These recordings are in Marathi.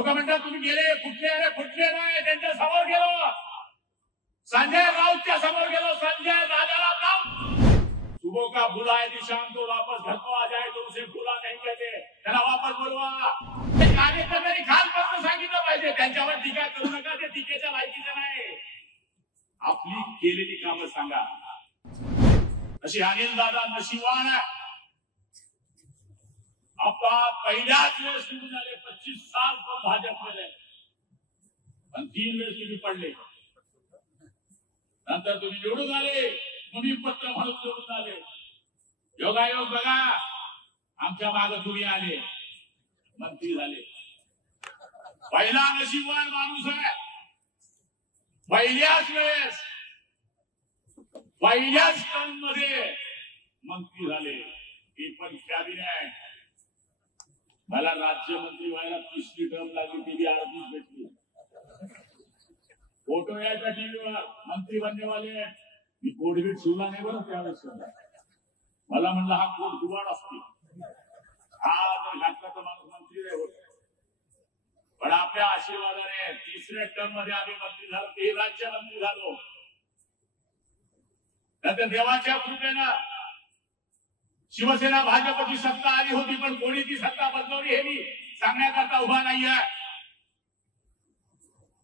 लोक म्हणतात तुम्ही गेले कुठले, अरे कुठले नाही, त्यांच्या समोर गेलो, संजय राउतच्या समोर गेलो, संजय राजाराम राउत सुबह का बुला है शाम को वापस घर को आ जाए तो उसे बुला नहीं कहते, त्याला वापस बोलवा. कार्यकर्त्यांनी खालपासून सांगितलं पाहिजे, त्यांच्यावर टीका करू नका, ते टीकेच्या लायकीचं नाही. आपली केलेली कामं सांगा. अशी अनिल दादा नशिबान आता पहिल्याच वेळेस सुरू झाले, 25 साल पण भाजपमध्ये, पण 3 वेळेस तुम्ही पडले, नंतर तुम्ही निवडून आले, मुनी पत्र म्हणून निवडून आले. योगायोग बघा, आमच्या मागे तुम्ही आले, मंत्री झाले. पहिला नशीबवान माणूस आहे, पहिल्याच वेळेस पहिल्याच टर्म मध्ये मंत्री झाले. ही पण कॅबिनेट, मला राज्यमंत्री व्हायला 30वी टर्म लागली, ती 38 भेटली. फोटो यायचा टीव्हीवर, मंत्री बनने वाले, मी कोडबीट शिवला नाही बरं त्यावेळेस. मला म्हणलं हा कोड जुगाड असते, हा जर घातला तर माणूस मंत्री नाही होत. पण आपल्या आशीर्वादाने 3ऱ्या टर्म मध्ये आम्ही मंत्री झालो, ते राज्यमंत्री झालो. नंतर देवाच्या कृपेनं शिवसेना भाजपची सत्ता आली होती, पण कोणी ती सत्ता बदलवली हे मी सांगण्याकरता उभा नाहीये.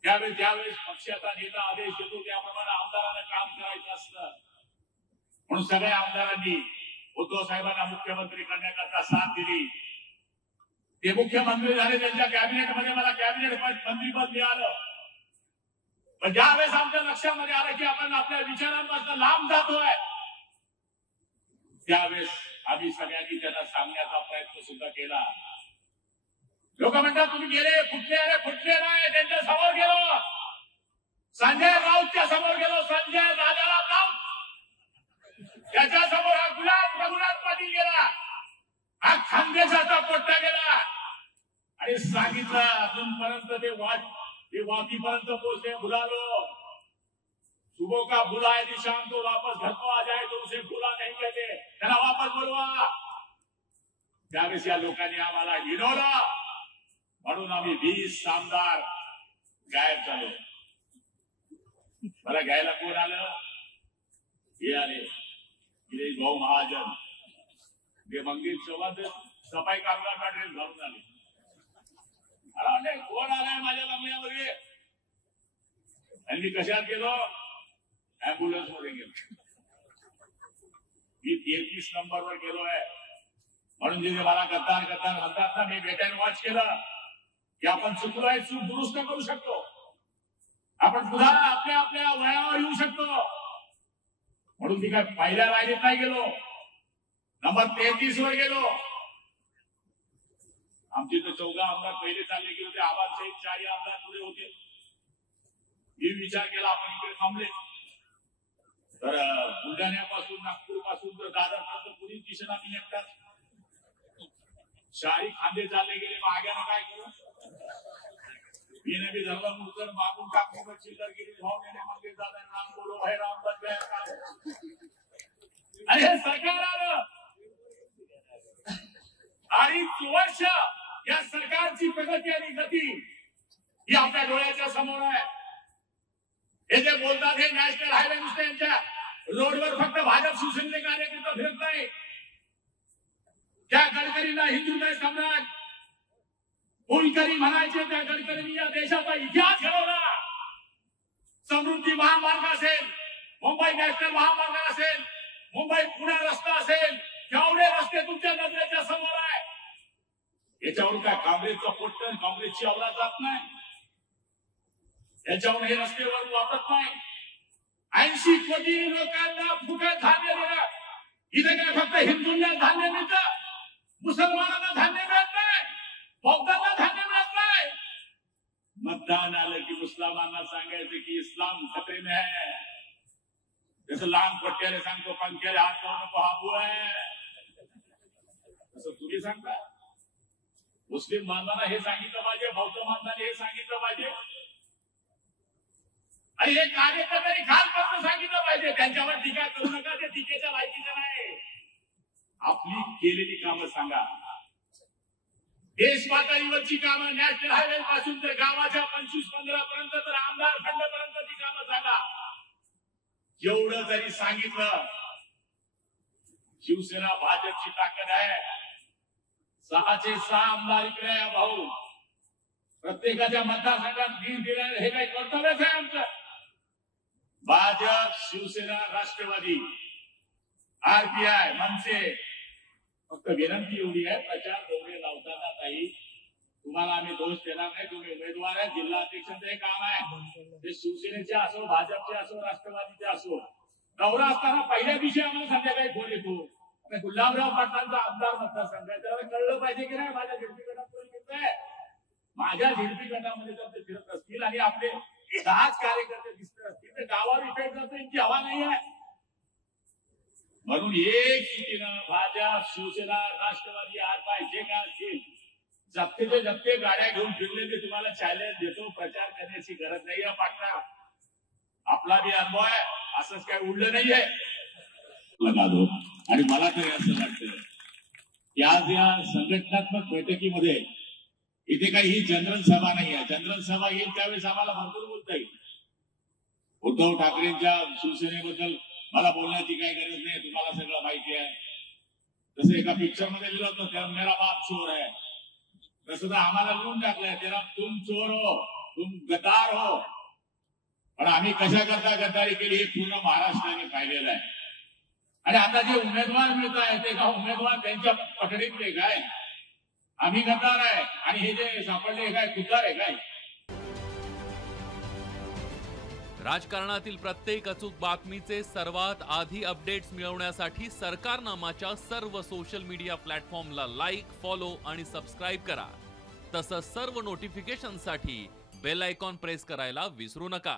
ज्यावेळेस पक्षाचा नेता आदेश देतो त्याप्रमाणे आमदारांना काम करायचं असतं, म्हणून सगळ्या आमदारांनी उद्धव साहेबांना मुख्यमंत्री करण्याकरता साथ दिली. ते मुख्यमंत्री झाले, त्यांच्या कॅबिनेटमध्ये मला कॅबिनेट मंत्रीपद मिळालं. पण ज्यावेळेस आमच्या लक्षामध्ये आलं की आपण आपल्या विचारांपासून लांब जातोय, त्यावेळेस आम्ही सगळ्यांनी त्यांना सांगण्याचा प्रयत्न सुद्धा केला. लोक म्हणतात तुम्ही गेले कुठले, अरे कुठले नाही, त्यांच्या समोर गेलो, संजय राऊतच्या समोर गेलो, संजय राजाराम राऊत, त्याच्या समोर हा गुलाब रघुनाथ पाटील गेला, हा खानदेशाचा पोट्टा गेला आणि सांगितलं अजूनपर्यंत ते वाकीपर्यंत पोहोचले. बुलालो, सुबह का बुला है शाम को वापस घर को आ जाए तो उसे बुला नहीं कहते, त्याला वापस बोलवा. त्यावेळेस या लोकांनी आम्हाला हिणवलं, म्हणून आम्ही 20 आमदार गायब झालो. मला घ्यायला कोण आलं? हे आले गिरीश भाऊ महाजन, ते मंगेश चव्हाण सफाई कामगार ड्रेस घालून आले. कोण आलाय माझ्या बंगल्यामध्ये? आणि मी कशात गेलो? अँब्युलन्स मध्ये गेलो. मी 33 नंबरवर गेलोय, म्हणून जे मला गद्दार गद्दार म्हणतात ना, मी वेट अँड वॉच केलं की आपण चुकलो आहे, चूक दुरुस्त करू शकतो, आपण पुन्हा आपल्या आपल्या वयावर येऊ शकतो. म्हणून मी काय पहिल्या राहिलेत नाही गेलो, नंबर 33 वर गेलो. आमचे तर 14 आमदार पहिले चालले गेले होते, आबाद सहित 4 आमदार पुढे होते. मी विचार केला आपण इकडे थांबले तर बुलढाण्यापासून नागपूर पासून तर दादरपर्यंत पुढील दिशेला मी एकटाच. 4 खांदे चालले गेले, माग्यानं काय करू? मी भी धरला मुकर मागून टाकून चिल्लर गेली, भाव नेने मागे दादा नाम बोलो भाई राम बन गया काम. अरे हे सरकार आलं, 2.5 वर्ष या सरकारची प्रगती आणि गती ही आपल्या डोळ्याच्या समोर आहे. हे जे बोलतात हे नॅशनल हायवे नुसते यांच्या रोडवर फक्त भाजप शिवसेनेचे कार्यकर्ता फिरत नाही. त्या गडकरींना हिंदुत्व सम्राट कोणीतरी म्हणायचे, त्या गडकरींनी या देशाचा इतिहास घडवला. समृद्धी महामार्ग असेल, मुंबई नॅशनल महामार्ग असेल, मुंबई पुणे रस्ता असेल, जेवढे रस्ते तुमच्या नजरेच्या समोर आहे, याच्यावरून काय काँग्रेसचं पोट्टन, काँग्रेसची अवला जात नाही, याच्यावरून हे रस्त्यावर वापरत नाही. 80 कोटी लोकांना फुकट धान्य दिलं. इथे काय फक्त हिंदूंना धान्य मिळतं, मुसलमानांना धान्य मिळत नाही, बौद्धांना धान्य मिळत नाही. मतदान आलं की मुसलमानांना सांगायचं की इस्लाम खतरे में है. जसं लांब पट्ट्याला सांगतो पंख्याला हात लावू नको, हा बुवा आहे, तसं तुम्ही सांगता. मुस्लिम बांधवांना हे सांगितलं पाहिजे, बौद्ध बांधवांना हे सांगितलं पाहिजे, आणि हे कार्यकर्त्यांनी खालपासून सांगितलं पाहिजे, त्यांच्यावर टीका करू नका, ते टीकेच्या लायकीचं नाही. आपली केलेली कामं सांगा. देश पातळीवरची कामं नॅशनल हायवे पासून तर गावाच्या 25-15 पर्यंत तर आमदार खंडपर्यंतची कामं सांगा. एवढं जरी सांगितलं, शिवसेना भाजपची ताकद आहे. 6चे 6 आमदार इकडे आहे भाऊ. प्रत्येकाच्या मतदारसंघात वीज देणं हे काही कर्तव्यच आहे आमचं. भाजप, शिवसेना, राष्ट्रवादी, आरपीआय, मनसे, फक्त विनंती एवढी आहे, प्रचार दौरे लावताना ताई तुम्हाला आम्ही दोष देणार नाही. तुम्ही उमेदवार आहे, जिल्हा अध्यक्षांचं हे काम आहे. ते शिवसेनेचे असो, भाजपचे असो, राष्ट्रवादीचे असो. दौरा असताना पहिल्या दिवशी आम्हाला संध्याकाळी फोन येतो, गुलाबराव पाटलांचा आमदार मतदारसंघ आहे, त्याला कळलं पाहिजे की नाही माझ्या झेडपी गटात कोणी फिरतंय. माझ्या झेडपी गटामध्ये जर ते फिरत असतील आणि आपले 10च कार्यकर्ते दिसत असतील तर गावावर इफेक्ट जातो, यांची हवा नाही आहे. म्हणून एक युतीनं भाजप, शिवसेना, राष्ट्रवादी, आरपाय जे काय असतील जप्तेचे जप्ते गाड्या घेऊन फिरले ते तुम्हाला चॅलेंज देतो. प्रचार करण्याची गरज नाहीये. पाटणा आपला बी अनुभव आहे, असंच काही उडलं नाहीये. आणि मला तरी असं वाटतं की आज या संघटनात्मक बैठकीमध्ये इथे काही ही जनरल सभा नाही आहे. जनरल सभा येईल त्यावेळेस आम्हाला भरपूर बोलता येईल. उद्धव ठाकरेंच्या शिवसेनेबद्दल मला बोलण्याची काही गरज नाही, तुम्हाला सगळं माहिती आहे. जसं एका पिक्चर मध्ये लिहिलं होतं, तेरा मेरा बाप चोर आहे, तसं तर आम्हाला लिहून टाकलंय, तेरा तुम चोर हो, तुम गद्दार हो. पण आम्ही कशा करता गद्दारी केली हे पूर्ण महाराष्ट्राने पाहिलेलं आहे. आणि आता जे उमेदवार मिळत आहे ते का उमेदवार त्यांच्या पठडीतले काय, आम्ही गद्दार आहे आणि हे जे सापडले काय खुद्दार आहे काय. राजकारणातील प्रत्येक अचूक बातमीचे सर्वात आधी अपडेट्स मिळवण्यासाठी सरकारनामाच्या सर्व सोशल मीडिया प्लॅटफॉर्मला लाईक, फॉलो आणि सबस्क्राईब करा. तसंच सर्व नोटिफिकेशनसाठी बेल आयकॉन प्रेस करायला विसरू नका.